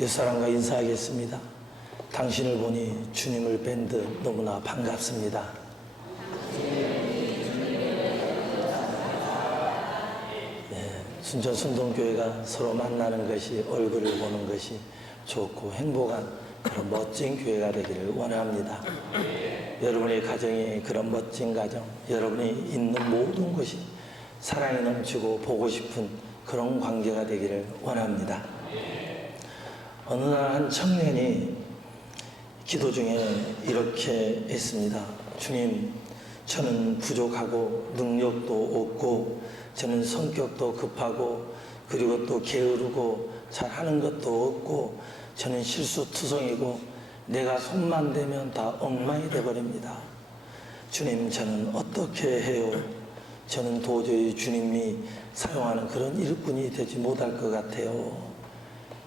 옛사람과 인사하겠습니다. 당신을 보니 주님을 뵌 듯 너무나 반갑습니다. 순천 순동교회가 서로 만나는 것이, 얼굴을 보는 것이 좋고 행복한 그런 멋진 교회가 되기를 원합니다. 여러분의 가정이 그런 멋진 가정, 여러분이 있는 모든 곳이 사랑이 넘치고 보고 싶은 그런 관계가 되기를 원합니다. 어느 날 한 청년이 기도 중에 이렇게 했습니다. 주님, 저는 부족하고 능력도 없고 저는 성격도 급하고 그리고 또 게으르고 잘하는 것도 없고 저는 실수투성이고 내가 손만 대면 다 엉망이 돼버립니다. 주님, 저는 어떻게 해요? 저는 도저히 주님이 사용하는 그런 일꾼이 되지 못할 것 같아요.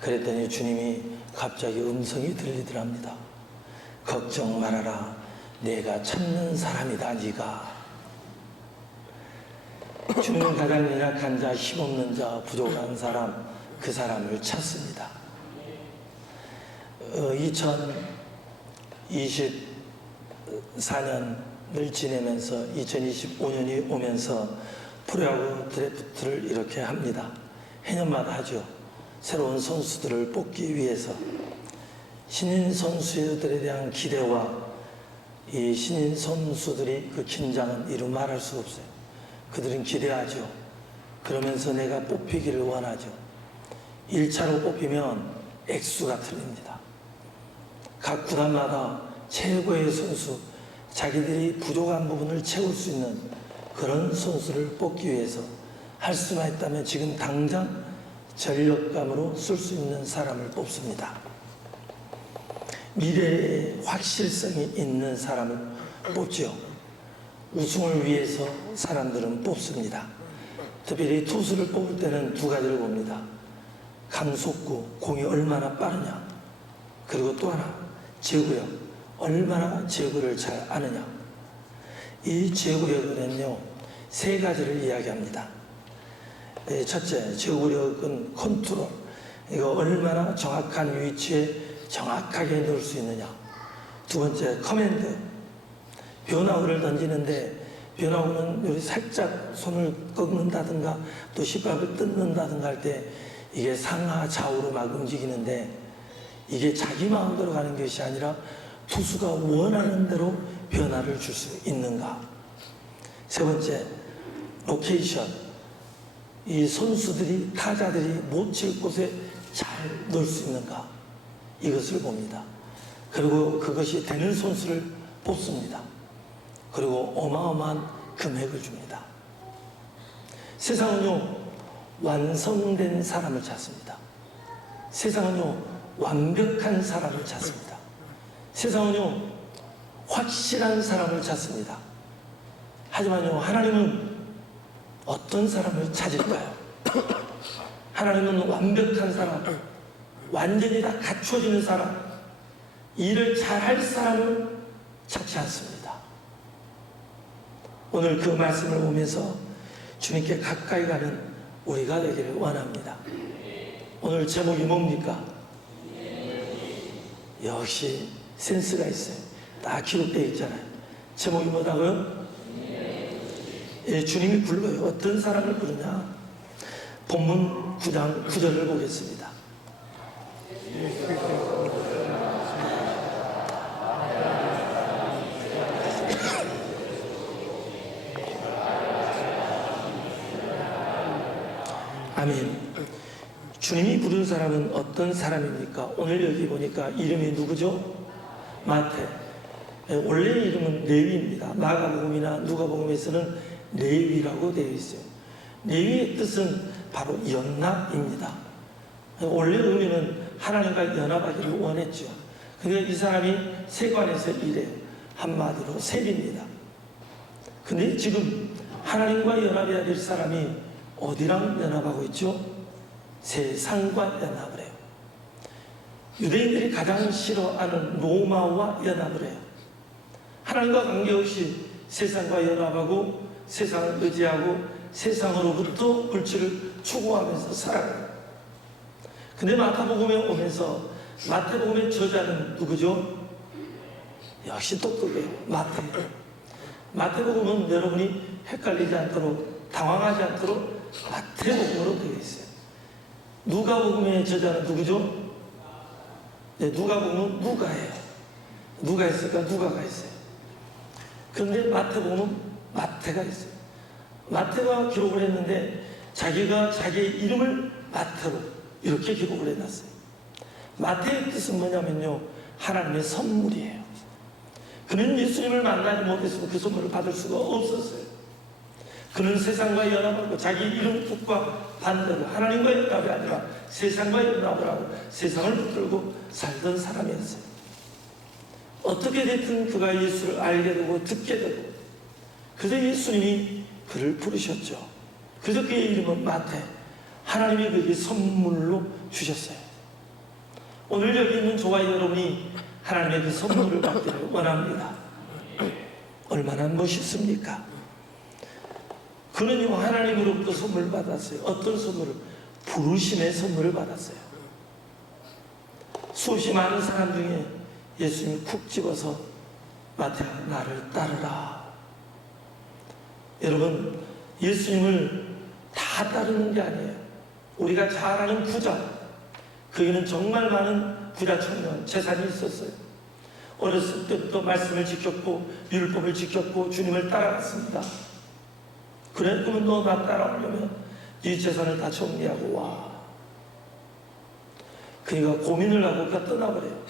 그랬더니 주님이 갑자기 음성이 들리더랍니다. 걱정 말아라. 내가 찾는 사람이다, 네가. 주님은 가장 연약한 자, 힘없는 자, 부족한 사람, 그 사람을 찾습니다. 2024년을 지내면서 2025년이 오면서 프로야구 드래프트를 이렇게 합니다. 해년마다 하죠. 새로운 선수들을 뽑기 위해서 신인 선수들에 대한 기대와 이 신인 선수들이 그 긴장은 이루 말할 수 없어요. 그들은 기대하죠. 그러면서 내가 뽑히기를 원하죠. 1차로 뽑히면 액수가 틀립니다. 각 구단마다 최고의 선수, 자기들이 부족한 부분을 채울 수 있는 그런 선수를 뽑기 위해서 할 수만 있다면 지금 당장 전력감으로 쓸 수 있는 사람을 뽑습니다. 미래에 확실성이 있는 사람을 뽑죠. 우승을 위해서 사람들은 뽑습니다. 특별히 투수를 뽑을 때는 두 가지를 봅니다. 강속구, 공이 얼마나 빠르냐. 그리고 또 하나, 제구력, 얼마나 제구를 잘 아느냐. 이 제구력은요, 세 가지를 이야기합니다. 첫째, 제구력은 컨트롤. 이거 얼마나 정확한 위치에 정확하게 넣을 수 있느냐. 두 번째, 커맨드. 변화구를 던지는데 변화구는 여기 살짝 손을 꺾는다든가 또 시밥을 뜯는다든가 할 때 이게 상하 좌우로 막 움직이는데 이게 자기 마음대로 가는 것이 아니라 투수가 원하는 대로 변화를 줄 수 있는가. 세 번째, 로케이션. 이 선수들이, 타자들이 못 칠 곳에 잘 넣을 수 있는가. 이것을 봅니다. 그리고 그것이 되는 선수를 뽑습니다. 그리고 어마어마한 금액을 줍니다. 세상은요, 완성된 사람을 찾습니다. 세상은요, 완벽한 사람을 찾습니다. 세상은요, 확실한 사람을 찾습니다. 하지만요, 하나님은 어떤 사람을 찾을까요? 하나님은 완벽한 사람, 완전히 다 갖춰지는 사람, 일을 잘할 사람을 찾지 않습니다. 오늘 그 말씀을 보면서 주님께 가까이 가는 우리가 되기를 원합니다. 오늘 제목이 뭡니까? 역시 센스가 있어요. 다 기록되어 있잖아요. 제목이 뭐다고요? 주님이 불러요. 어떤 사람을 부르냐? 본문 9장 9절을 보겠습니다. 아멘. 주님이 부른 사람은 어떤 사람입니까? 오늘 여기 보니까 이름이 누구죠? 마태. 원래 이름은 레위입니다. 마가복음이나 누가복음에서는 레위라고 되어 있어요. 레위의 뜻은 바로 연합입니다. 원래 의미는 하나님과 연합하기를 원했죠. 근데 이 사람이 세관에서 일해요. 한마디로 세리입니다. 근데 지금 하나님과 연합해야 될 사람이 어디랑 연합하고 있죠? 세상과 연합을 해요. 유대인들이 가장 싫어하는 로마와 연합을 해요. 하나님과 관계없이 세상과 연합하고 세상을 의지하고 세상으로부터 물질을 추구하면서 살아가요. 근데 마태복음에 오면서 마태복음의 저자는 누구죠? 역시 똑똑해요. 마태복음은 여러분이 헷갈리지 않도록, 당황하지 않도록 마태복음으로 되어 있어요. 누가복음의 저자는 누구죠? 네, 누가복음은 누가예요. 누가 있을까? 누가가 있어요. 그런데 마태복음은 마태가 있어요. 마태가 기록을 했는데 자기가 자기의 이름을 마태로 이렇게 기록을 해놨어요. 마태의 뜻은 뭐냐면요, 하나님의 선물이에요. 그는 예수님을 만나지 못했으면 그 선물을 받을 수가 없었어요. 그는 세상과 연합하고 자기 이름 뜻과 반대로 하나님과 연합이 아니라 세상과 연합을 하고 세상을 붙들고 살던 사람이었어요. 어떻게 됐든 그가 예수를 알게 되고 듣게 되고, 그래서 예수님이 그를 부르셨죠. 그래서 그의 이름은 마태, 하나님이 그에게 선물로 주셨어요. 오늘 여기 있는 저와 여러분이 하나님의 그 선물을 받기를 원합니다. 얼마나 멋있습니까? 그는요, 하나님으로부터 선물을 받았어요. 어떤 선물을? 부르심의 선물을 받았어요. 수없이 많은 사람 중에 예수님이 쿡 집어서 마태야, 나를 따르라. 여러분, 예수님을 다 따르는 게 아니에요. 우리가 잘 아는 부자, 그에게는 정말 많은 부자 청년, 재산이 있었어요. 어렸을 때부터 말씀을 지켰고 율법을 지켰고 주님을 따라갔습니다. 그래, 그러면 너 나 따라오려면 네 재산을 다 정리하고 와. 그러니까 고민을 하고 그가 떠나버려요.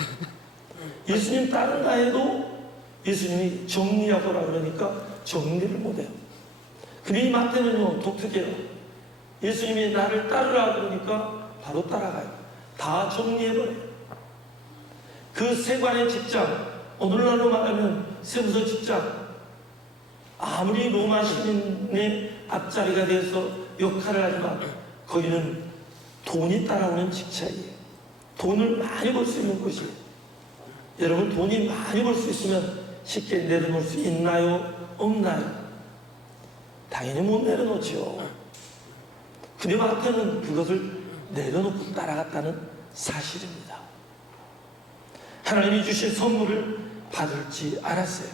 예수님 따른다 해도 예수님이 정리하거라 그러니까 정리를 못해요. 근데 이 마태는요, 독특해요. 예수님이 나를 따르라 그러니까 바로 따라가요. 다 정리해버려요. 그 세관의 직장, 오늘날로 말하면 세무서 직장, 아무리 로마 시민의 앞자리가 돼서 역할을 하지만 거기는 돈이 따라오는 직장이에요. 돈을 많이 벌 수 있는 곳이에요. 여러분, 돈이 많이 벌 수 있으면 쉽게 내려놓을 수 있나요? 없나요? 당연히 못 내려놓죠. 근데 마태는 그것을 내려놓고 따라갔다는 사실입니다. 하나님이 주신 선물을 받을지 알았어요.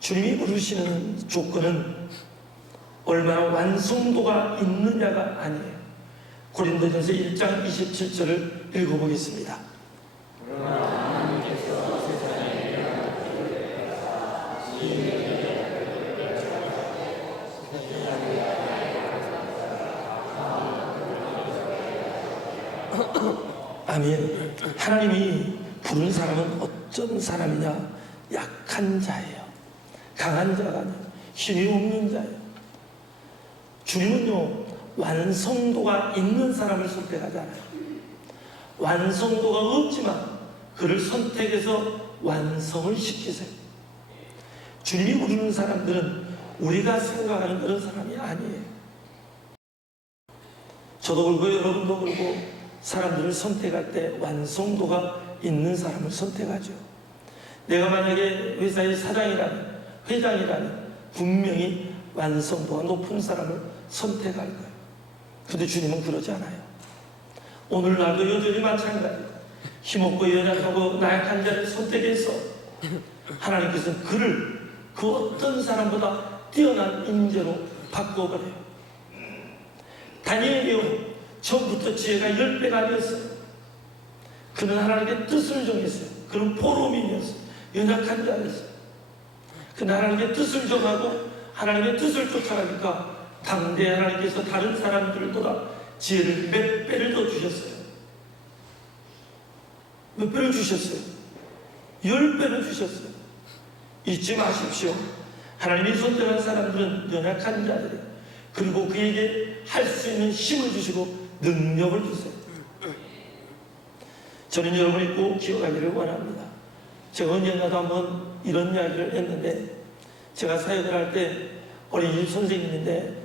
주님이 부르시는 조건은 얼마나 완성도가 있느냐가 아니에요. 고린도전서 1장 27절을 읽어보겠습니다. 아멘. 하나님이 부른 사람은 어떤 사람이냐? 약한 자예요. 강한 자가 아니에요. 힘이 없는 자예요. 주님은요, 완성도가 있는 사람을 선택하잖아요. 완성도가 없지만 그를 선택해서 완성을 시키세요. 주님이 부르는 사람들은 우리가 생각하는 그런 사람이 아니에요. 저도 그렇고 여러분도 그렇고 사람들을 선택할 때 완성도가 있는 사람을 선택하죠. 내가 만약에 회사의 사장이라면, 회장이라면 분명히 완성도가 높은 사람을 선택할 거예요. 그런데 주님은 그러지 않아요. 오늘날도 여전히 마찬가지예요. 힘없고 연약하고 나약한 자를 선택해서 하나님께서는 그를 그 어떤 사람보다 뛰어난 인재로 바꿔버려요. 다니엘이요, 처음부터 지혜가 10배가 아니었어요. 그는 하나님의 뜻을 정했어요. 그는 포로민이었어요. 연약한 자였어요. 그는 하나님의 뜻을 정하고 하나님의 뜻을 쫓아가니까 당대 하나님께서 다른 사람들보다 지혜를 몇 배를 더 주셨어요. 몇 배를 주셨어요? 10배를 주셨어요. 잊지 마십시오. 하나님이 선택한 사람들은 연약한 자들이에요. 그리고 그에게 할 수 있는 힘을 주시고 능력을 주세요. 저는 여러분이 꼭 기억하기를 원합니다. 제가 언젠가도 한번 이런 이야기를 했는데, 제가 사역을 할 때 어린이집 선생님인데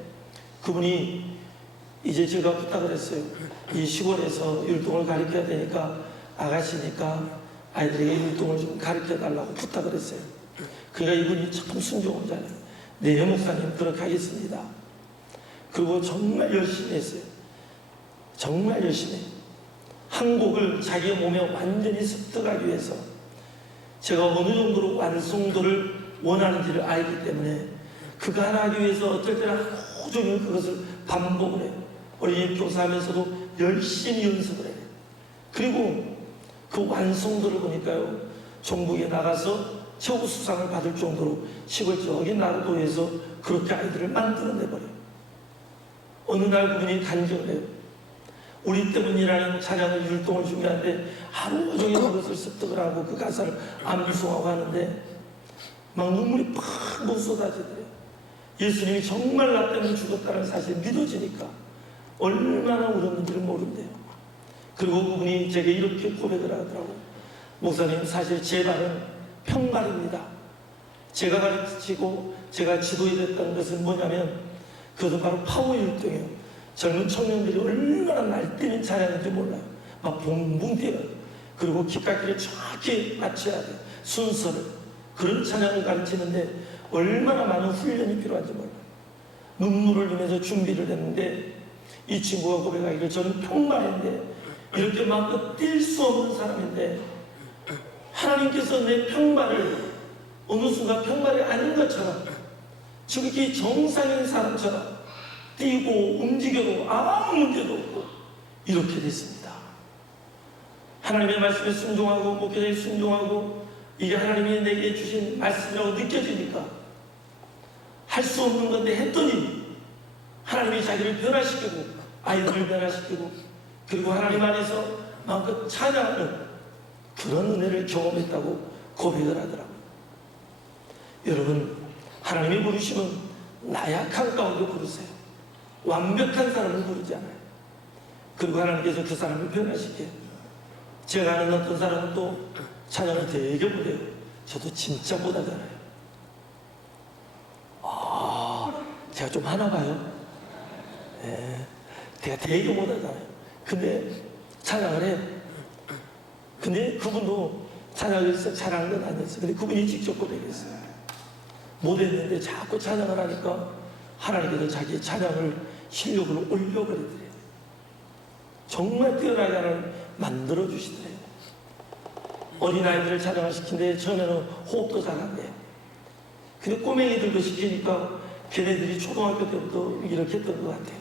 그분이 이제 제가 부탁을 했어요. 이 시골에서 율동을 가르쳐야 되니까 아가씨니까 아이들에게 율동을 좀 가르쳐 달라고 부탁을 했어요. 그러니까 이분이 참 순종하잖아요. 네, 목사님 그렇게 하겠습니다. 그리고 정말 열심히 했어요. 정말 열심히. 한 곡을 자기 몸에 완전히 습득하기 위해서 제가 어느 정도로 완성도를 원하는지를 알기 때문에 그가 하기 위해서 어떨 때는 하루 종일 그것을 반복을 해요. 어린이 교사하면서도 열심히 연습을 해요. 그리고 그 완성도를 보니까요, 전국에 나가서 최고 수상을 받을 정도로 시골적인 나라도에서 그렇게 아이들을 만들어내버려요. 어느 날 그분이 간증을 해요. 우리 때문이라는 찬양을 율동을 준비하는데 하루 종일 그것을 습득을 하고 그 가사를 암송하고 하는데 막 눈물이 팍 못 쏟아지더래요. 예수님이 정말 나 때문에 죽었다는 사실이 믿어지니까 얼마나 울었는지를 모른대요. 그리고 그분이 제게 이렇게 고백을 하더라고요. 목사님, 사실 제 발은 평발입니다. 제가 가르치고 제가 지도에 됐다는 것은 뭐냐면 그것은 바로 파워 율동이에요. 젊은 청년들이 얼마나 날뛰는 찬양인지 몰라요. 막 붕붕 뛰어요. 그리고 귓가기를 정확히 맞춰야 돼요. 순서를. 그런 찬양을 가르치는데 얼마나 많은 훈련이 필요한지 몰라요. 눈물을 흘리면서 준비를 했는데 이 친구가 고백하기를 저는 평발인데 이렇게 막 뛸 수 없는 사람인데 하나님께서 내 평발을 어느 순간 평발이 아닌 것처럼 지극히 정상인 사람처럼 뛰고 움직여도 아무 문제도 없고 이렇게 됐습니다. 하나님의 말씀에 순종하고 목회자에 순종하고 이게 하나님이 내게 주신 말씀이라고 느껴지니까 할 수 없는 건데 했더니 하나님이 자기를 변화시키고 아이들을 변화시키고 그리고 하나님 안에서 마음껏 찬양하는 그런 은혜를 경험했다고 고백을 하더라고요. 여러분, 하나님이 부르시면 나약한 가운데 부르세요. 완벽한 사람을 부르지 않아요. 그리고 하나님께서 그 사람을 변화시켜요. 제가 아는 어떤 사람은 또 찬양을 되게 못해요. 저도 진짜 못하잖아요. 제가 좀 하나 봐요. 네, 제가 되게 못하잖아요. 근데 찬양을 해요. 근데 그분도 찬양을 잘하는 건 아니었어요. 근데 그분이 직접 고백했어요. 못했는데 자꾸 찬양을 하니까 하나님께서 자기의 찬양을 실력을 올려버리더래요. 정말 뛰어나게 하나님 만들어주시더래요. 어린아이들을 찬양을 시키는데 처음에는 호흡도 잘 안 돼요. 근데 꼬맹이들도 시키니까 걔네들이 초등학교 때부터 이렇게 했던 것 같아요.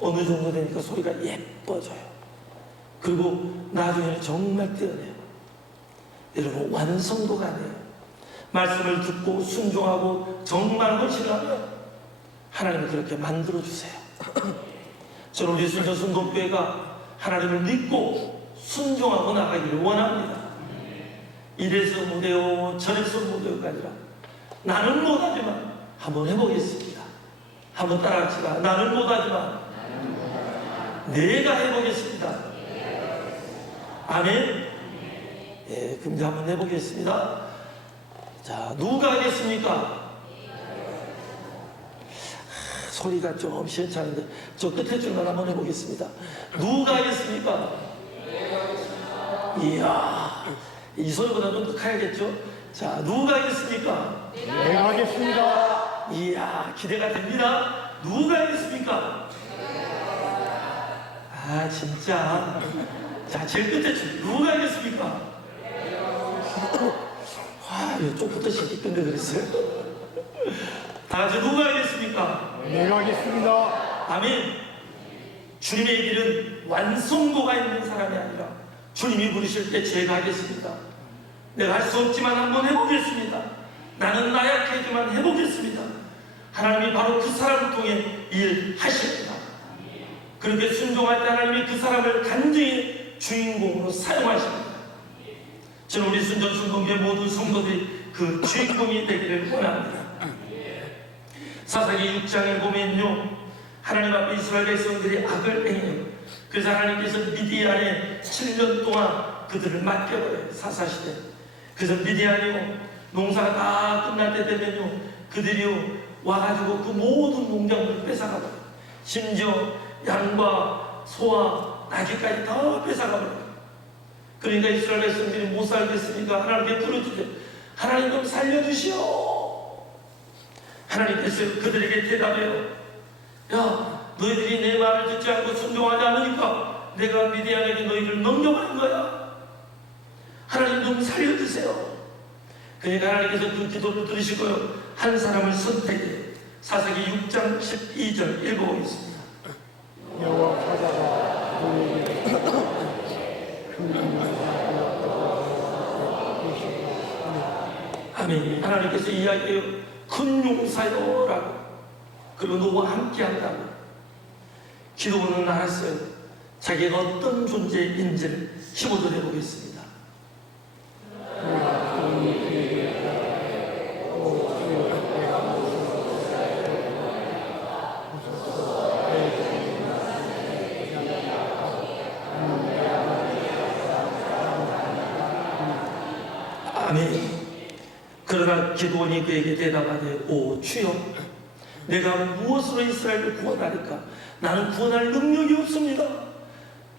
어느 정도 되니까 소리가 예뻐져요. 그리고 나중에는 정말 뛰어내요. 여러분, 완성도가 아니에요. 말씀을 듣고 순종하고 정말 헌신하면 하나님은 그렇게 만들어주세요. 저는 우리 순전 순동교회가 하나님을 믿고 순종하고 나가기를 원합니다. 이래서 못해요 저래서 못해요가 아니라 나는 못하지만 한번 해보겠습니다. 한번 따라합시다. 나는 못하지만 내가 해보겠습니다. 아멘. 예, 그럼 이제 한번 해보겠습니다. 자, 누가 하겠습니까? 소리가 좀 시원찮은데 저 끝에 줄만 한번 해보겠습니다. 누가 하겠습니까? 이야, 이 소리보다 좀 더 커야겠죠? 자, 누가 하겠습니까? 내가 하겠습니다. 이야, 기대가 됩니다. 누가 하겠습니까? 아, 진짜. 자, 제일 끝에 줄 누가 하겠습니까? 와, 이쪽부터 시키던데 그랬어요. 다 같이 누가 하겠습니까? 내가 하겠습니다. 아멘. 주님의 길은 완성도가 있는 사람이 아니라 주님이 부르실 때 제가 하겠습니다. 내가 할 수 없지만 한번 해보겠습니다. 나는 나약하지만 해보겠습니다. 하나님이 바로 그 사람을 통해 일하십니다. 그렇게 순종할 때 하나님이 그 사람을 간증히 주인공으로 사용하십니다. 저는 우리 순전 순동교회 모든 성도들이 그 주인공이 되기를 원합니다. 사사기 6장에 보면요, 하나님 앞에 이스라엘 백성들이 악을 행해요. 그래서 하나님께서 미디안에 7년 동안 그들을 맡겨버려요. 사사시대. 그래서 미디안이요, 농사가 다 끝날 때 되면요, 그들이요 와가지고 그 모든 농작물을 뺏어가버려요. 심지어 양과 소와 나귀까지 다 뺏어가버려요. 그러니까 이스라엘 백성들이 못 살겠으니까 하나님께 부르짖어요. 하나님 좀 살려주시오. 하나님께서 그들에게 대답해요. 야, 너희들이 내 말을 듣지 않고 순종하지 않으니까 내가 미디안에게 너희를 넘겨버린 거야. 하나님 좀 살려주세요. 그러니까 하나님께서 그 기도를 들으시고요, 한 사람을 선택해 사사기 6장 12절 읽어보겠습니다. 여호와 사자가 너희에게 아멘. 하나님께서 이야기해요. 큰 용사여라고. 그리고 너와 함께 한다고. 기도원은 알았어요. 자기가 어떤 존재인지를 힘을 해보겠습니다. 아멘. 그러나 기도원이 그에게 대답하되, 오 주여, 내가 무엇으로 이스라엘을 구원하리까? 나는 구원할 능력이 없습니다.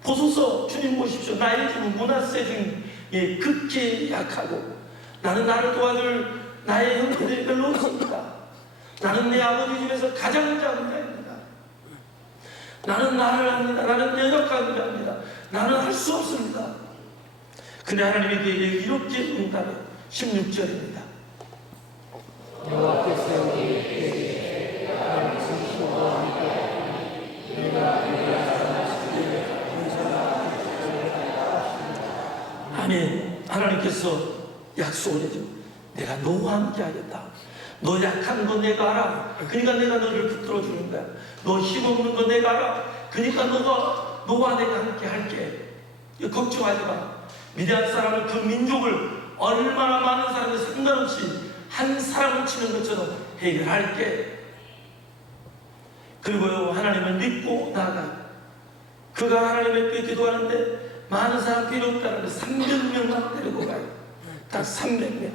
보소서, 주님 보십시오. 나의 집은 므낫세 중에 극히 약하고, 나는 나를 도와줄 나의 형제들이 별로 없습니다. 나는 내 아버지 집에서 가장 작은 자입니다. 나는 나를 합니다. 나는 연약한 자입니다. 나는 할 수 없습니다. 근데 하나님이 그에게 이렇게 응답해. 16절입니다. 여호와께서 아멘. 하나님께서 약속을 해줘. 내가 너와 함께 하겠다. 너 약한 거 내가 알아. 그러니까 내가 너를 붙들어 주는 거야. 너 힘없는 거 내가 알아. 그러니까 너와 내가 함께 할게. 걱정하지 마. 미디안 사람을, 그 민족을 얼마나 많은 사람이 상관없이 한 사람을 치는 것처럼 해결할게. 그리고요, 하나님을 믿고 나아가. 그가 하나님의 께 기도하는데 많은 사람 필요 없다는 300명만 데리고 가요. 딱 300명.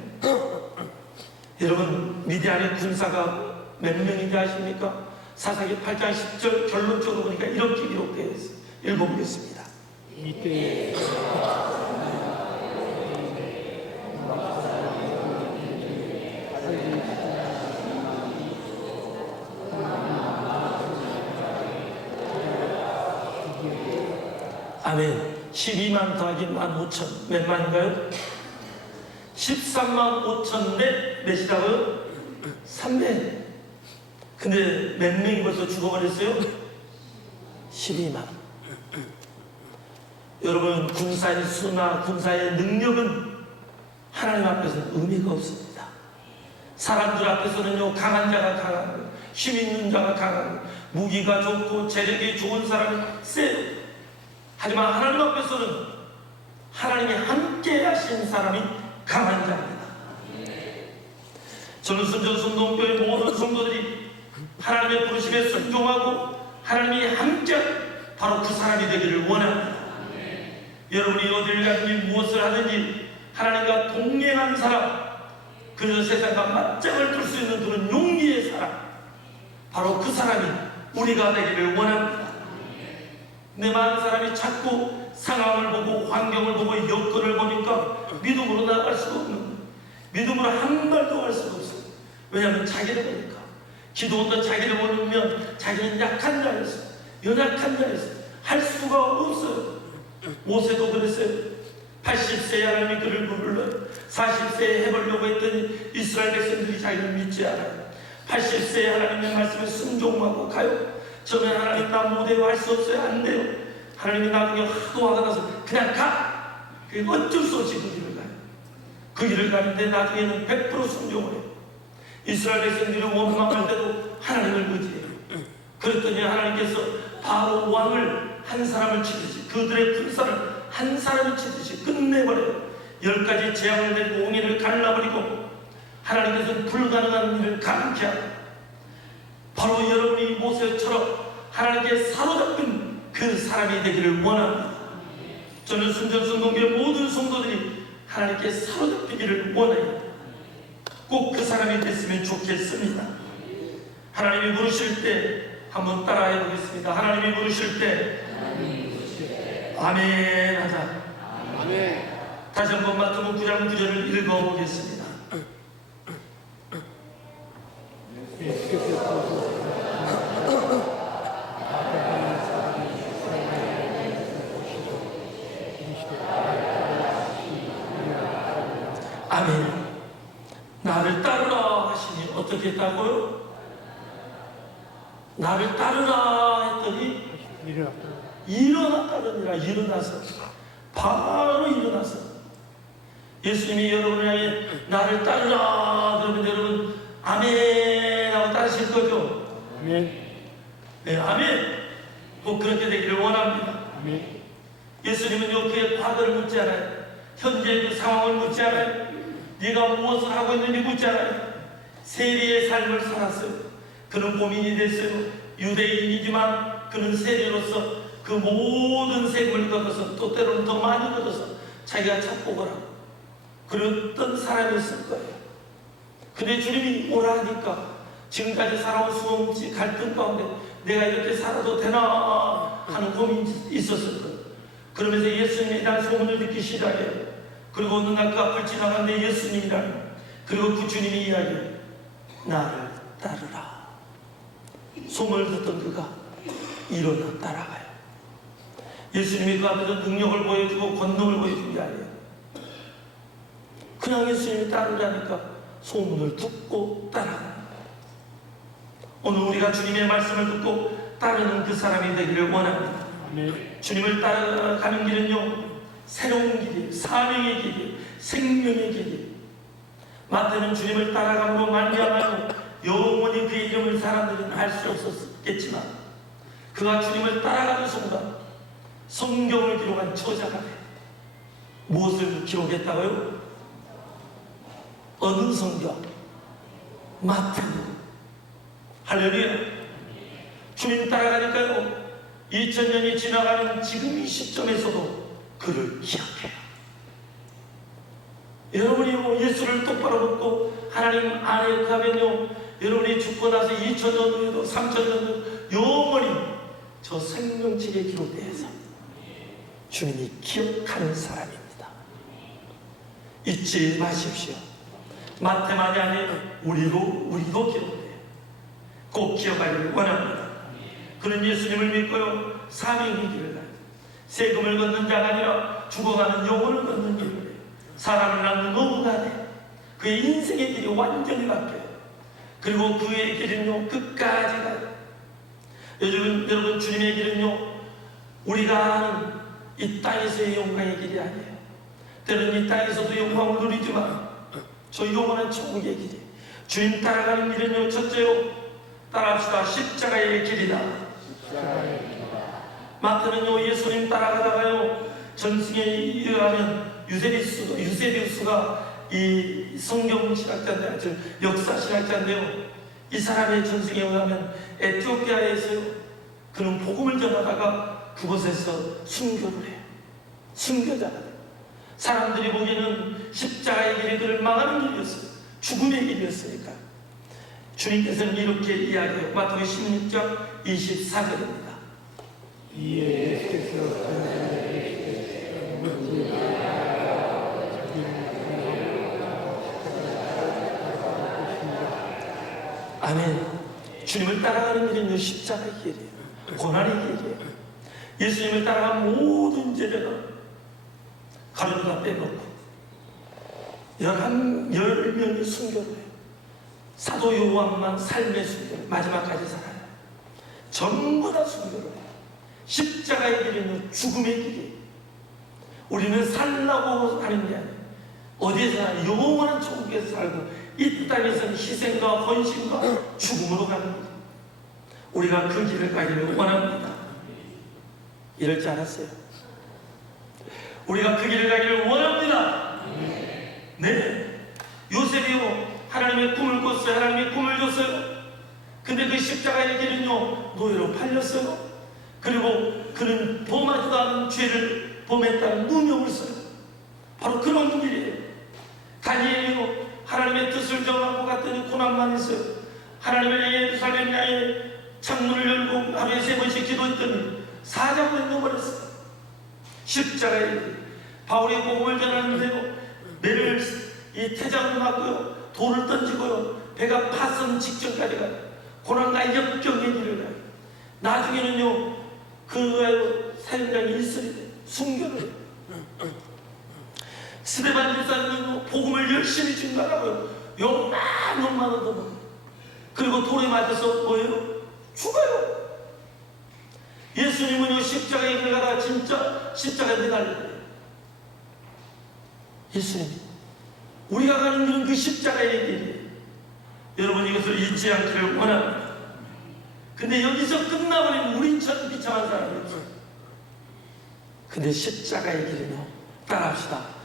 여러분, 미디안의 군사가 몇 명인지 아십니까? 사사기 8장 10절 결론적으로 보니까 이렇게 기록되어 있어요. 읽어보겠습니다. 이때 아멘. 12만 더하기 15,000 몇 만인가요? 13만 5천 몇이라고요? 300. 근데 몇 명이 벌써 죽어버렸어요? 12만. 여러분, 군사의 수나 군사의 능력은 하나님 앞에서는 의미가 없습니다. 사람들 앞에서는요, 강한 자가 강하고 힘 있는 자가 강하고 무기가 좋고 재력이 좋은 사람이 세요. 하지만 하나님 앞에서는 하나님이 함께 하신 사람이 강한 자입니다. 저는 순전순동교회 모든 성도들이 하나님의 부르심에 순종하고 하나님이 함께 바로 그 사람이 되기를 원합니다. 여러분이 어딜 가든지 무엇을 하든지 하나님과 동행한 사람, 그저 세상과 맞짱을 뜰 수 있는 그런 용기의 사람, 바로 그 사람이 우리가 되기를 원합니다. 근데 많은 사람이 자꾸 상황을 보고 환경을 보고 여건을 보니까 믿음으로 나아갈 수가 없는 거예요. 믿음으로 한 발도 갈 수가 없어요. 왜냐하면 자기를 보니까. 기도원도 자기를 보면 자기는 약한 자였어요. 연약한 자였어요. 할 수가 없어요. 모세도 그랬어요. 80세에 하나님이 그를 불러요. 40세에 해보려고 했더니 이스라엘 백성들이 자기를 믿지 않아요. 80세에 하나님의 말씀에 순종하고 가요. 저는 하나님 나 못해요. 할 수 없어요. 안 돼요. 하나님이 나중에 하도 화가 나서 그냥 가. 그게 어쩔 수 없이 그 길을 가요. 그 길을 가는데 나중에는 100% 순종을 해요. 이스라엘 백성들이 원망할 때도 하나님을 의지해요. 그랬더니 하나님께서 바로 왕을 한 사람을 치듯이, 그들의 군사를 한 사람을 치듯이 끝내버려요. 10가지 재앙을 내고 옹이를 갈라버리고 하나님께서는 불가능한 일을 가능케 하고, 바로 여러분이 모세처럼 하나님께 사로잡힌 그 사람이 되기를 원합니다. 저는 순전순동교회 모든 성도들이 하나님께 사로잡히기를 원해요. 꼭 그 사람이 됐으면 좋겠습니다. 하나님이 부르실 때 한번 따라해 보겠습니다. 하나님이 부르실 때 아멘 하자. 아멘. 다시 한번 마태복음 9장 9절을 읽어보겠습니다. 아멘. 나를 따르라 하시니 어떻게 했다고요? 나를 따르라 했더니 일어났다. 일어났다느니라. 일어나서 바로 일어나서 예수님이 여러분을 향해 나를 따르라 그러면 여러분 아멘 하고 따르실 거죠? 아멘. 네, 아멘. 꼭 그렇게 되기를 원합니다. 아멘. 예수님은요 그의 과거를 묻지 않아요. 현재의 그 상황을 묻지 않아요. 네가 무엇을 하고 있는지 묻지 않아요. 세리의 삶을 살았어요. 그는 고민이 됐어요. 유대인이지만 그는 세리로서 그 모든 세금을 걷어서 또 때로는 더 많이 걷어서 자기가 착복을 하고 그랬던 사람이었을 거예요. 근데 주님이 오라 하니까 지금까지 살아온 수없이 갈등 가운데 내가 이렇게 살아도 되나 하는 고민이 있었을 거예요. 그러면서 예수님에 대한 소문을 듣기 시작해요. 그리고 어느 날 그 앞을 지나가는데 예수님이라는 그리고 그 주님이 이야기해요. 나를 따르라. 소문을 듣던 그가 일어나 따라가요. 예수님이 그 앞에서 능력을 보여주고 권능을 보여준 게 아니에요. 그냥 예수님이 따르라니까 소문을 듣고 따라가요. 오늘 우리가 주님의 말씀을 듣고 따르는 그 사람이 되기를 원합니다. 아멘. 주님을 따라가는 길은요 새로운 길이에요. 사명의 길이에요. 생명의 길이에요. 마태는 주님을 따라감으로 말미암아 영원히 그의 이름을 사람들은 알 수 없었겠지만 그가 주님을 따라가는 순간 성경을 기록한 저자가 돼요. 무엇을 기록했다고요? 어느 성경? 마태복음. 할렐루야. 주님 따라가니까요 2000년이 지나가는 지금 이 시점에서도 그를 기억해요. 여러분이 뭐 예수를 똑바로 믿고 하나님 안에 가면요 여러분이 죽고 나서 2000년 후에도 3000년 후 영원히 저 생명책에 기록되어서 주님이 기억하는 사람입니다. 잊지 마십시오. 마태만이 아니에요. 우리도 기록돼요. 꼭 기억하기를 원합니다. 그는 예수님을 믿고요 사명의 길을 가요. 세금을 걷는 자가 아니라 죽어가는 영혼을 걷는 길을 해요. 사람을 낳는 노부가 돼요. 그의 인생의 길이 완전히 바뀌어요. 그리고 그의 길은요 끝까지 가요. 여러분 주님의 길은요 우리가 아는 이 땅에서의 영광의 길이 아니에요. 때로는 이 땅에서도 영광을 누리지만 저 영원한 천국의 길이 주님 따라가는 길은요 첫째요 따라합시다. 십자가의 길이다. 마태는요 예수님 따라가다가요 전승에 의하면 유세비우스가 이 성경 신학자인데 역사 신학자인데요 이 사람의 전승에 의하면 에티오피아에서요 그는 복음을 전하다가 그곳에서 순교를 해요. 순교자가 돼요. 사람들이 보기에는 십자가의 길이 그를 망하는 길이었어요. 죽음의 길이었으니까 주님께서는 이렇게 이야기해요. 마태복음 16장 24절입니다. 이에 예수께서 아멘. 주님을 따라가는 길은요 십자가의 길이에요. 고난의 길이에요. 예수님을 따라간 모든 제자가 가족을 다 빼놓고 10명이 순교를 해요. 사도 요한만 삶의 순교 마지막까지 살아요. 전부 다 순교를 해요. 십자가의 길은 죽음의 길이에요. 우리는 살라고 하는 게 아니에요. 어디에서나 영원한 천국에서 살고 이 땅에서는 희생과 헌신과 죽음으로 가는 거예요. 우리가 그 길을 가기를 원합니다. 이럴 줄 알았어요. 우리가 그 길을 가기를 원합니다. 네. 요셉이요 하나님의 꿈을 꿨어요. 하나님의 꿈을 줬어요. 근데 그 십자가의 길은요 노예로 팔렸어요. 그리고 그는 범하지도 않은 죄를 범했다는 누명을 써요. 바로 그런 길이에요. 다니엘이요 하나님의 뜻을 정하고 갔더니 고난만 했어요. 하나님의 예루살렘 향해 창문을 열고 하루에 3번씩 기도했더니 사자굴에 넣어버렸어요. 십자가의 길. 바울이 복음을 전하는데요 매를 이 태장을 맞고요 돌을 던지고요 배가 파선 직전까지 가요. 고난과 역경의 길을 가요. 나중에는요 그 사형장이 일설이 돼요. 순교를 해요. 스데반 집사님은 복음을 열심히 증거하고요. 욕만 얻어먹어요. 그리고 돌에 맞아서 뭐예요? 죽어요. 예수님은요, 십자가에 길을 가다가 진짜 십자가에 매달려요. 예수님, 우리가 가는 길은 그 십자가의 길이에요. 여러분, 이것을 잊지 않기를 원합니다. 근데 여기서 끝나버리면 우리처럼 비참한 사람이 없어요. 근데 십자가의 길은요, 따라합시다.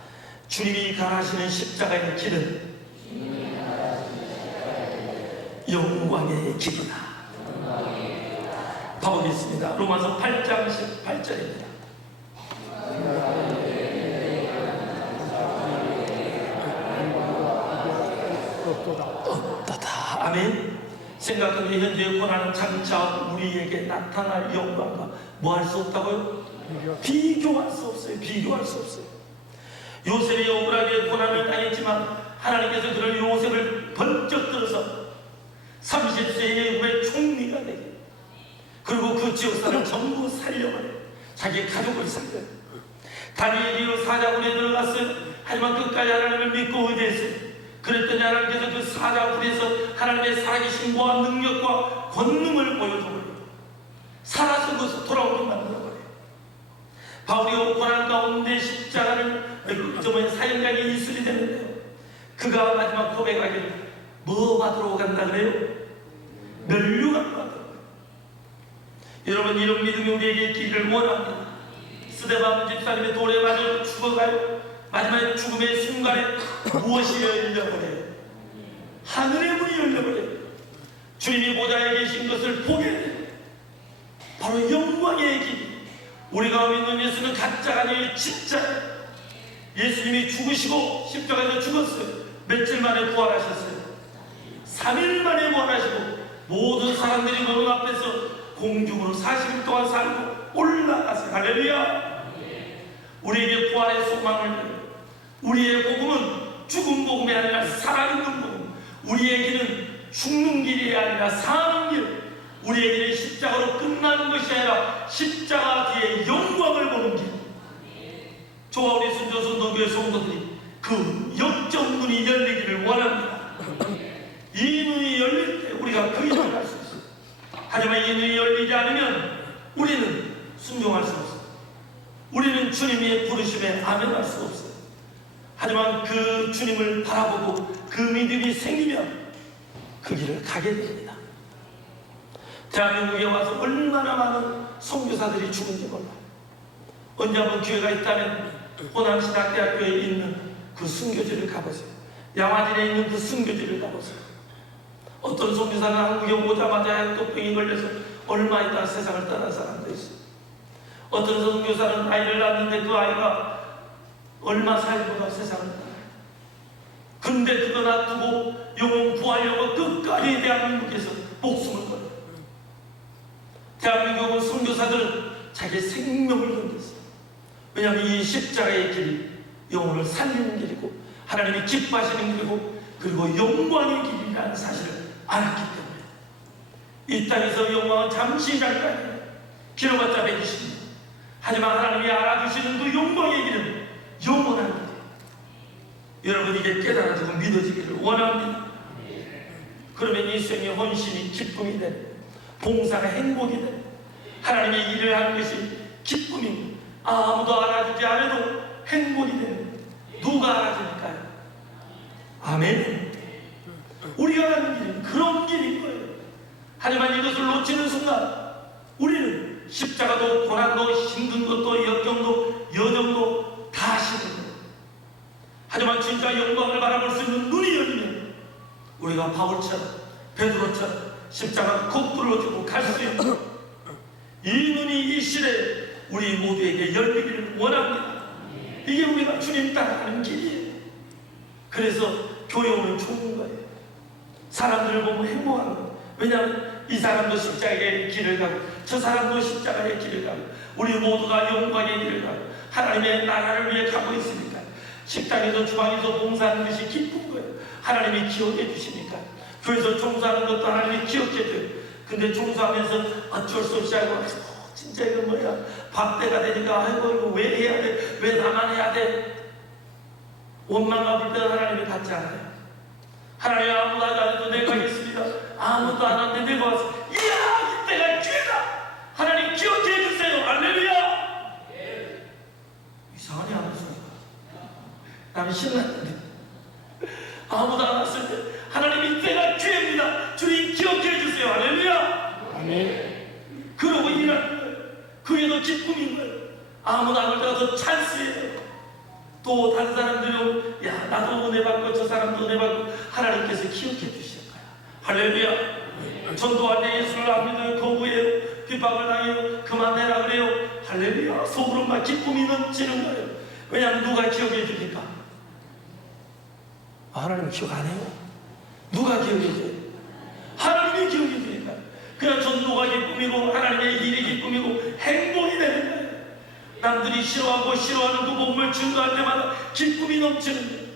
주님이 가시는 십자가의 길은 영광의 길이다. 봐보겠습니다. 로마서 8장 18절입니다. 없도다. 아멘. 생각하면 현재의 고난은 장차 우리에게 나타날 영광과 뭐 할 수 없다고요? 비교할 수 없어요. 비교할 수 없어요. 요셉이 억울하게 고난을 당했지만 하나님께서 그런 요셉을 번쩍 들어서 30세 이후에 총리가 되게, 그리고 그 지역사를 전부 살려버려요. 자기 가족을 살려요. 다니엘이 사자굴에 들어갔어요. 하지만 끝까지 하나님을 믿고 의지했어요. 그랬더니 하나님께서 그 사자굴에서 하나님의 살아계신 모한 능력과 권능을 보여줘버려요. 살아서 그것을 돌아오게 만들어버려요. 바울이 고난 가운데 십자가를 사형장에 이슬이 되는데요, 그가 마지막 고백하기를 뭐 받으러 간다 그래요? 면류관 받으러 가요. 여러분, 이런 믿음이 우리에게 있기를 원합니다. 스데반 집사님의 돌에 맞아 죽어가요. 마지막 죽음의 순간에 무엇이 열려버려요? 하늘의 문이 열려버려요. 주님이 보좌에 계신 것을 보게 돼요. 바로 영광의 길. 우리가 믿는 예수는 가짜가 아니에요. 진짜예요. 예수님이 죽으시고 십자가에서 죽었어요. 며칠 만에 부활하셨어요. 3일 만에 부활하시고 모든 사람들이 노는 앞에서 공중으로 40일 동안 살고 올라가세요. 할렐루야. 우리에게 부활의 소망을 드려요. 우리의 복음은 죽은 복음이 아니라 살아있는 복음. 우리의 길은 죽는 길이 아니라 사는 길. 우리의 길은 십자가로 끝나는 것이 아니라 십자가 뒤에 영광을 보는 길. 저와 우리 순교 선도교회 성도들이 그 영적 눈이 열리기를 원합니다. 이 눈이 열릴 때 우리가 그 일을 할 수 있어요. 하지만 이 눈이 열리지 않으면 우리는 순종할 수 없어요. 우리는 주님의 부르심에 아멘할 수 없어요. 하지만 그 주님을 바라보고 그 믿음이 생기면 그 길을 가게 됩니다. 대한민국에 와서 얼마나 많은 선교사들이 죽은지 몰라요. 언제 한번 기회가 있다면 호남신학대학교에 있는 그 순교지를 가보세요. 양화진에 있는 그 순교지를 가보세요. 어떤 선교사는 한국에 오자마자 해독병이 걸려서 얼마 있다 세상을 떠난 사람도 있어요. 어떤 선교사는 아이를 낳았는데 그 아이가 얼마 살고가 세상을 떠나요. 근데 그거 놔두고 영혼 구하려고 끝까지 대한민국에서 목숨을 걸어요. 대한민국의 선교사들은 자기 생명을 건졌어요. 왜냐하면 이 십자가의 길이 영혼을 살리는 길이고 하나님이 기뻐하시는 길이고 그리고 영광의 길이라는 사실을 알았기 때문에 이 땅에서 영광은 잠시 잠깐 길어봤자 120년. 하지만 하나님이 알아주시는 그 영광의 길은 영원한 길이에요. 여러분, 이게 깨달아지고 믿어지기를 원합니다. 그러면 이 생의 헌신이 기쁨이 되는, 봉사가 행복이 되는, 하나님의 일을 하는 것이 기쁨이, 아무도 알아주지 않아도 행복이 되는, 누가 알아주니까요? 아멘. 우리가 가는 길은 그런 길인 거예요. 하지만 이것을 놓치는 순간 우리는 십자가도 고난도 힘든 것도 역경도 여정도 다 싫은 거예요. 하지만 진짜 영광을 바라볼 수 있는 눈이 열리면 우리가 바울처럼 베드로처럼 십자가 꼭 불러주고 갈 수 있는 이 눈이 이 시대에 우리 모두에게 열리기를 원합니다. 이게 우리가 주님 따라가는 길이에요. 그래서 교회 오면 좋은 거예요. 사람들을 보면 행복한 거예요. 왜냐하면 이 사람도 십자가의 길을 가고 저 사람도 십자가의 길을 가고 우리 모두가 영광의 길을 가고 하나님의 나라를 위해 가고 있으니까 식당에서 주방에서 봉사하는 것이 기쁜 거예요. 하나님이 기억해 주시니까. 교회에서 종사하는 것도 하나님이 기억해 줘요. 근데 종사하면서 어쩔 수 없이 하고 진짜 이거 뭐야, 밥때가 되니까 아이고 이거 왜 해야 돼? 왜 나만 해야 돼? 원망 갚을 때는 하나님이 받지 않아요. 하나님 아무도 하지 않아도 내가 하겠습니다. 아무도 안 하는데 내가 와서 이야 이때가 기회다. 하나님 기억해 주세요. 할렐루야. 이상하네 안 웃으니까. 나는 신났는데 아무도 안 왔을 때 하나님 이때가 기회입니다. 주님 기억해 주세요. 할렐루야. 아멘. 그러고 일하는 거예요. 그게 더 기쁨인 거예요. 아무도 안 올 때가 더 찬스예요. 또 다른 사람들이 오면 야 나도 은혜 받고 저 사람도 은혜 받고 하나님께서 기억해 주실 거야. 할렐루야. 전도할 때 예수를 안 믿어요. 거부해요. 핍박을 당해요. 그만해라 그래요. 할렐루야. 속으로 막 기쁨이 넘치는 거예요. 왜냐하면 누가 기억해 주니까. 하나님 기억 안 해요. 누가 기억해 줘요? 하나님이 기억해 주니까. 그냥 전도가 기쁨이고 하나님의 일이 기쁨이고 행복이 되는 거예요. 남들이 싫어하는 그 복음을 증거할 때마다 기쁨이 넘치는 거예요.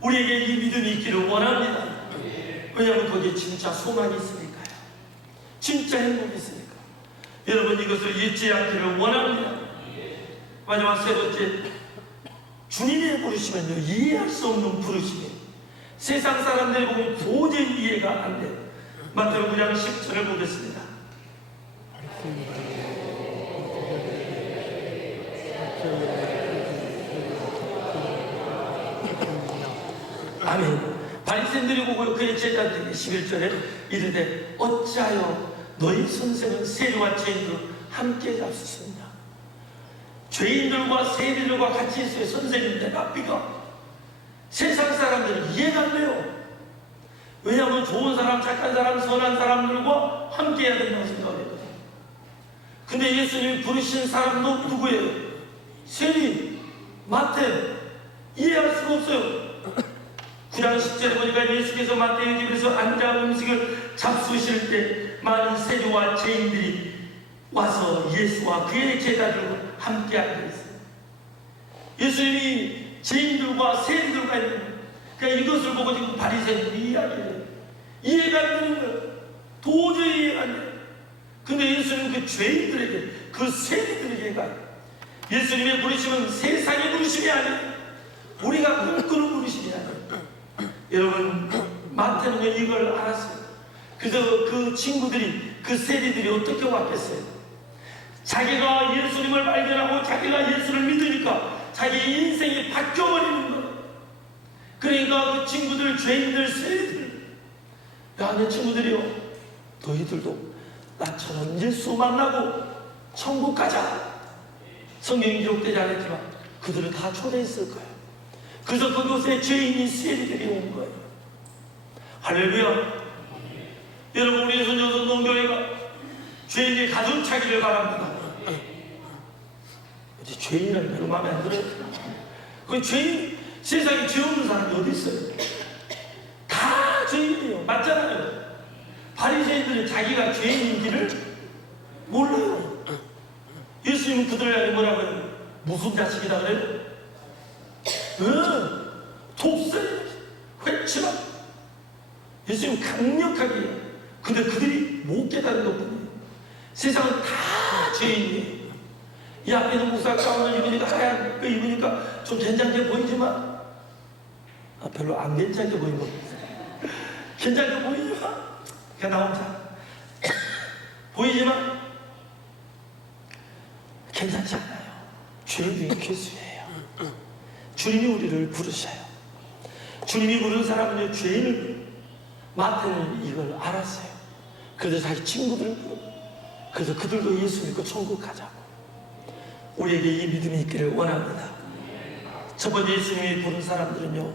우리에게 이 믿음이 있기를 원합니다. 왜냐하면 거기에 진짜 소망이 있으니까요. 진짜 행복이 있으니까. 여러분 이것을 잊지 않기를 원합니다. 마지막 세 번째, 주님의 부르시면요 이해할 수 없는 부르심이에요. 세상 사람들이 보면 도저히 이해가 안 돼요. 마태복음 9장 10절을 보겠습니다. 아멘. 바리새인들이 보고 그의 제자들에게 11절에 이르되 어찌하여 너희 선생은 세리와 죄인들을 함께 잡수느냐. 죄인들과 세리들과 같이 있어요. 선생님인데 랍비가. 세상 사람들은 이해가 안 돼요. 왜냐하면 좋은 사람, 착한 사람, 선한 사람들과 함께 해야 된다고 생각했거든요. 근데 예수님이 부르신 사람도 누구예요? 세리, 마태. 이해할 수가 없어요. 9장 10절에 보니까 예수께서 마태의 집에서 앉아 음식을 잡수실 때 많은 세리와 죄인들이 와서 예수와 그의 제자들과 함께 앉아있어요. 예수님이 죄인들과 세리들과 있는 거예요. 그러니까 이것을 보고 지금 바리새인들이 이야기해요. 이해가 안 되는 거예요. 도저히 이해가 안 돼요. 근데 예수님은 그 죄인들에게, 그 세리들에게 가요. 예수님의 부르심은 세상의 부르심이 아니에요. 우리가 꿈꾸는 부르심이 아니에요. 여러분 마태는 이걸 알았어요. 그래서 그 친구들이, 그 세리들이 어떻게 왔겠어요? 자기가 예수님을 발견하고 자기가 예수를 믿으니까 자기 인생이 바뀌어버리는 거예요. 그러니까 그 친구들, 죄인들, 세리들, 야 내 친구들이요, 너희들도 나처럼 예수 만나고 천국 가자. 성경이 기록되지 않았지만 그들은 다 초대했을 거예요. 그래서 그곳에 죄인인 세리들이 온 거예요. 할렐루야. 여러분 우리 손정선동교회가 죄인이 가득 차기를 바랍니다. 이제 죄인이라는 별로 마음에 안 들어요. 그 죄인, 세상에 죄 없는 사람이 어디 있어요? 다 죄인이에요. 맞잖아요. 바리새인들은 자기가 죄인인지를 몰라요. 예수님은 그들을 향해 뭐라고 해요? 무슨 자식이다 그래요? 독설, 회치마. 예수님은 강력하게 해요. 근데 그들이 못 깨달은 것뿐이에요. 세상은 다 죄인이에요. 이 앞에 있는 목사 가운을 입으니까 하얀 거 입으니까 좀 괜찮게 보이지만 별로 안 괜찮게 보이는 거 괜찮게 보이지만 그냥 나 혼자 보이지만 괜찮지 않아요. 죄 중에 괴수예요. 주님이 우리를 부르셔요. 주님이 부른 사람은 죄인을 부르고, 마태는 이걸 알았어요. 그래서 자기 친구들을 부르고, 그래서 그들도 예수 믿고 천국 가자고. 우리에게 이 믿음이 있기를 원합니다. 첫 번째 예수님이 부른 사람들은요,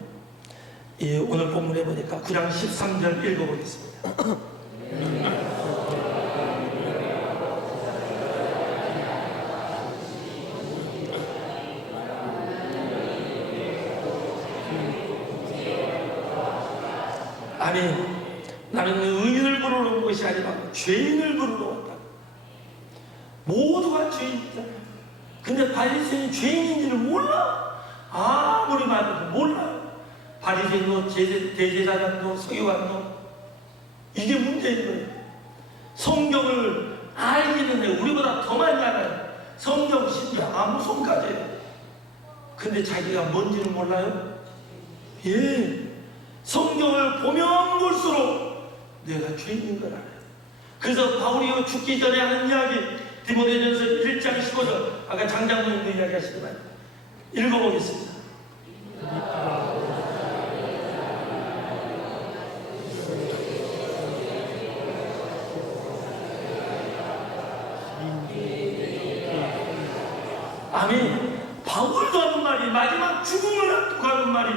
오늘 본문에 보니까 9장 13절 읽어보겠습니다. 아멘. 나는 의인을 부르러 온 것이 아니라 죄인을 부르러 왔다. 모두가 죄인이잖아요. 근데 바리새인이 죄인인지를 몰라. 아무리 말해도 몰라요. 바리새인도 대제사장도 서기관도 이게 문제인 거예요. 성경을 알기는 해. 우리보다 더 많이 알아요. 성경 신비 아무 손까지예요. 근데 자기가 뭔지는 몰라요. 예, 성경을 보면 볼수록 내가 죄인인 걸 알아요. 그래서 바울이 죽기 전에 하는 이야기, 디모데전서 1장 15절, 아까 장장로님도 이야기하시더만 읽어보겠습니다. 아멘. 바울도 하는 말이, 마지막 죽음을 앞두고 하는 말이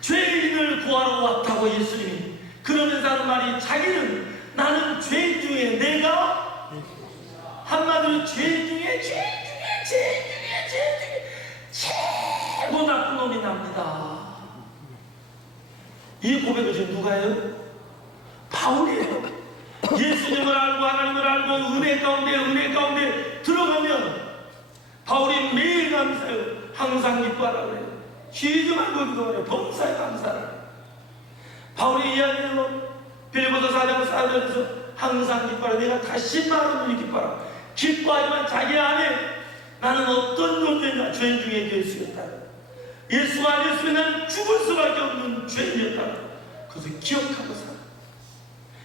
죄인을 구하러 왔다고 예수님이 그러면서 하는 말이, 자기는 나는 죄인 중에 내가, 한마디로 죄인 중에 최고 나쁜 놈이 납니다. 이 고백을 지금 누가 해요? 바울이에요. 예수님을 알고 하나님을 알고 은혜 가운데 들어가면 바울이 매일 감사해요. 항상 기뻐하라 그래요. 쉬지 말고 기도하라. 범사에 감사하라. 바울이 이야기하는 빌립보서 4장 4절에서 항상 기뻐하라. 내가 다시 말하노니 기뻐하라. 기뻐하지만 자기 안에 나는 어떤 존재인가, 죄인 중에 예수였다. 예수가 아니었으면 나는 죽을 수밖에 없는 죄인이었다. 그것을 기억하고 살아.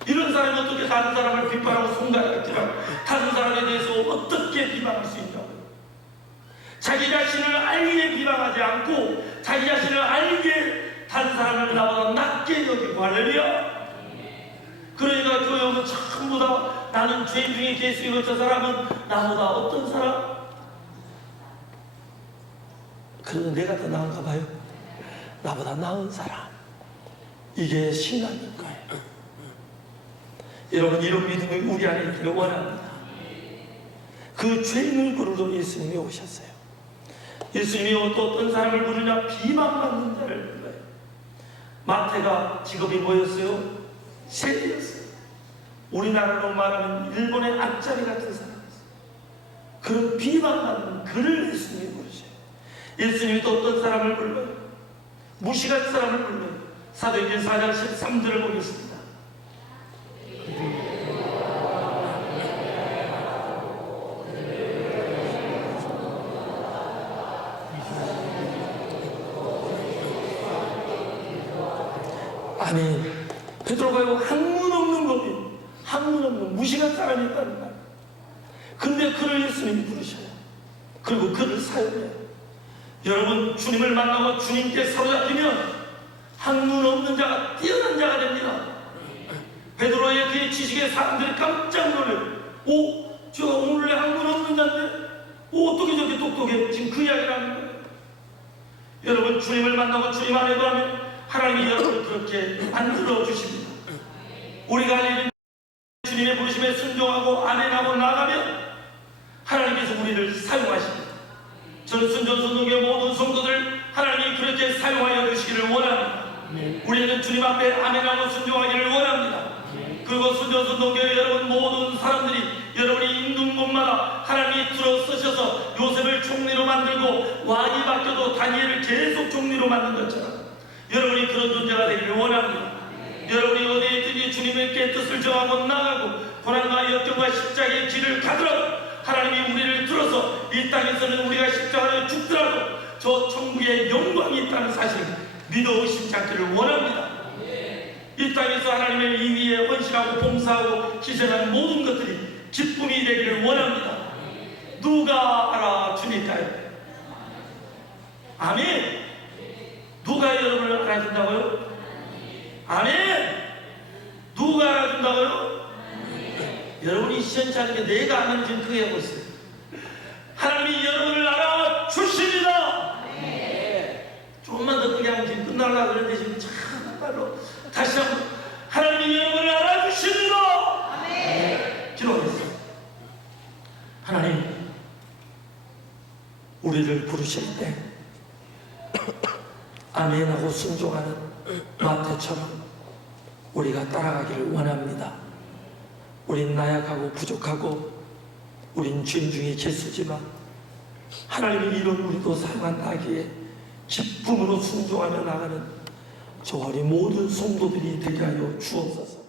이런 사람이 어떻게 다른 사람을 비판하고 손가락질하고 다른 사람에 대해서 어떻게 비방할 수 있냐고. 자기 자신을 알기에 비방하지 않고 자기 자신을 알기에 다른 사람을 나보다 낮게 여기고, 할렐루야. 그러니까 교회에서 전부 다 나는 죄인 중에 예수이고 저 사람은 나보다 어떤 사람? 그래도 내가 더 나은가 봐요. 나보다 나은 사람. 이게 신앙인 거예요. 여러분, 이런 믿음이 우리 안에 있기를 원합니다. 그 죄인을 부르러 예수님이 오셨어요. 예수님이 어떤 사람을 부르냐? 비방받는 자를 불러요. 마태가 직업이 뭐였어요? 세리였어요. 우리나라로 말하면 일본의 앞자리 같은 사람이었어요. 그런 비방받는 그를 예수님이 부르셔요. 예수님이 또 어떤 사람을 불러요? 무시한 사람을 불러요. 사도행전 4장 13절을 보겠습니다. 아니, 베드로가 학문 없는 법이, 학문 없는 무식한 사람이 있다는 말. 근데 그를 예수님이 부르셔요. 그리고 그를 사용해요. 여러분, 주님을 만나고 주님께 사로잡히면 학문 없는 자가 뛰어난 자가 됩니다. 베드로의 그 지식에 사람들이 깜짝 놀래요. 오, 저 오늘의 학문 없는 자인데 어떻게 저렇게 똑똑해? 지금 그 이야기를 하는 거예요. 여러분, 주님을 만나고 주님 안에 거하면 하나님이 여러분을 그렇게 만들어 주십니다. 우리가 할 일은 주님의 부르심에 순종하고 안행하고 나가면 하나님께서 우리를 사용하십니다. 저는 순전순동의 모든 성도들 하나님이 그렇게 사용하여 주시기를 원합니다. 우리는 주님 앞에 안행하고 순종하기를 원합니다. 그리고 순전순동교회 여러분 모든 사람들이 여러분이 있는 곳마다 하나님이 들어서셔서 요셉을 총리로 만들고 왕이 바뀌어도 다니엘을 계속 총리로 만든 것처럼 여러분이 그런 존재가 되기를 원합니다. 여러분이 어디에 있든지 주님의 뜻을 정하고 나가고 고난과 역경과 십자가의 길을 가더라도 하나님이 우리를 들어서 이 땅에서는 우리가 십자가를 죽더라도 저 천국의 영광이 있다는 사실을 믿어 의심치 않기를 원합니다. 이 땅에서 하나님의 임의에 헌신하고 봉사하고 희생하는 모든 것들이 기쁨이 되기를 원합니다. 누가 알아주니까요? 아멘. 누가 여러분을 알아준다고요? 아멘. 누가 알아준다고요? 여러분이 시원치 않게 내가 아멘 좀 크게 하고 있어요. 하나님이 여러분을 알아주십니다. 조금만 더 크게 하면 지금 끝나려고 그러는데 지금 참말로 다시 한번 하나님이 여러분을 알아주십니다. 기도하겠습니다. 하나님, 우리를 부르실 때 아멘하고 순종하는 마태처럼 우리가 따라가기를 원합니다. 우린 나약하고 부족하고 우린 죄인 중에 개수지만 하나님이 이런 우리도 사용한다기에 기쁨으로 순종하며 나가는 저 우리 모든 성도들이 되게 하여 주옵소서.